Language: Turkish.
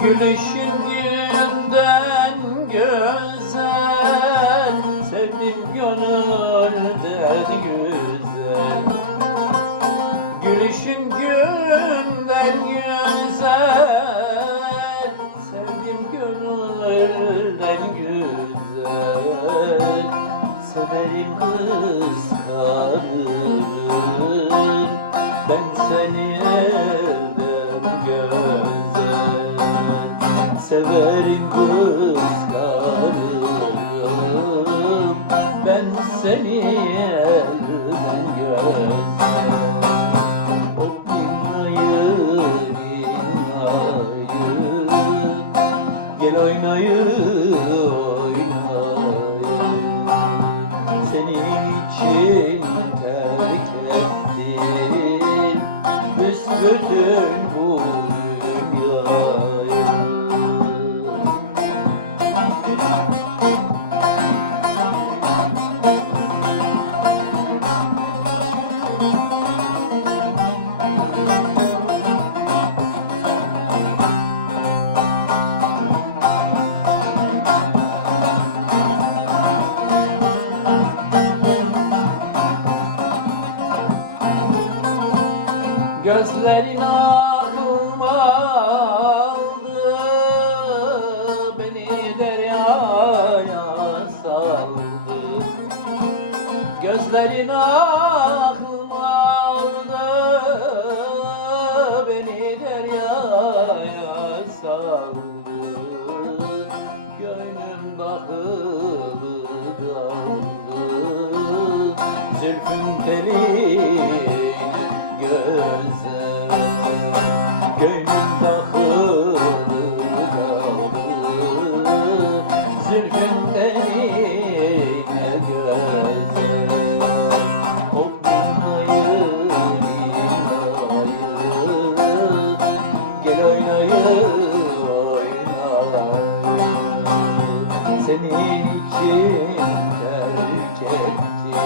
Güneşin günden güzel Sevdim gönülden güzel. Güneşin günden güzel Severim kıskanırım Ben seni evden güzel Severim kıskanırım Ben seni elden dinayı Gel oynayı oynayı Senin Gözlerin aklıma aldı Beni deryaya saldı. Gözlerin aklıma aldı Beni deryaya saldı. Gönlüm bakılı kaldı Zülfün teline güzel Gönlüm bakılı kaldı Zülfün teline güzel O binayı binayı Gel oynayı oynayı Senin için terk ettim